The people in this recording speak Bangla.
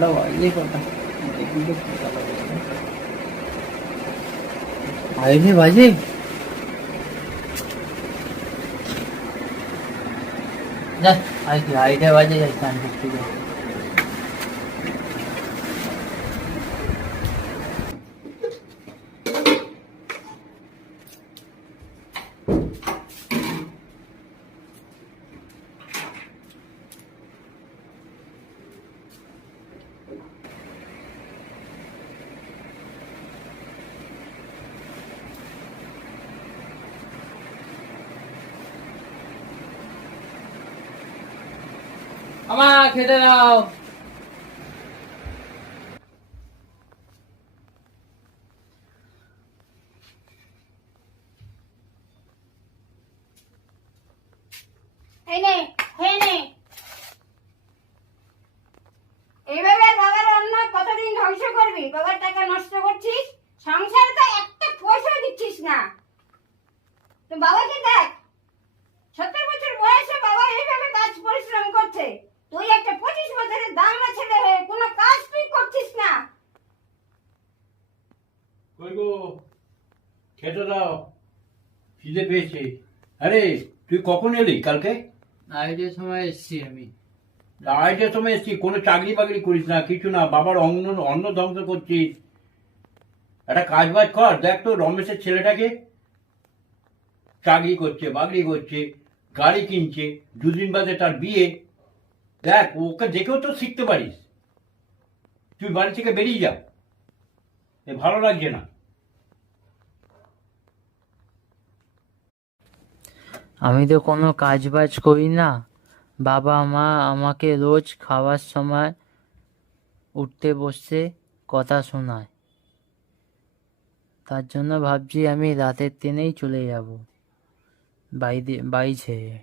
কটা বাজে কটা দেখি তো কটা বাজে বাজে যা আইটে বাজে যাই স্নান করতে যাই। আমার খেতে দাও। এই নে, খেয়ে নে। এইভাবে বাবার রান্না কতদিন ধ্বংস করবি? বাবার টাকা নষ্ট করছিস, সংসারে তো একটা পয়সা দিচ্ছিস না। তো বাবাকে দেখ, 70 বছর বয়সে বাবা এইভাবে কাজ পরিশ্রম করছে, তুই একটা 25 বছরের দামড়া ছেলে হয়ে কোনো কাজ তুই করছিস না। কই গো, খেতে দাও, খিদে পেয়েছে। আরে তুই কখন এলি কালকে? আইটের সময় এসছি আমি। আড়াইটার সময় এসছি, কোনো চাকরি বাকরি করিস না, কিছু না, বাবার অন্ন ধ্বংস করছিস। একটা কাজ বাজ কর, দেখ তো রমেশের ছেলেটাকে চাকরি করছে বাকরি করছে, গাড়ি কিনছে, দুদিন বাদে তার বিয়ে। দেখ ওকে দেখেও তো শিখতে পারিস। তুই বাড়ি থেকে বেরিয়ে যা, এ ভালো লাগছে না। আমি তো কোনো কাজ বাজ করি না, বাবা মা আমাকে রোজ খাওয়ার সময় উঠতে বসতে কথা শোনায়। তার জন্য ভাবছি আমি রাতের ট্রেনেই চলে যাব বাড়ি ছেড়ে।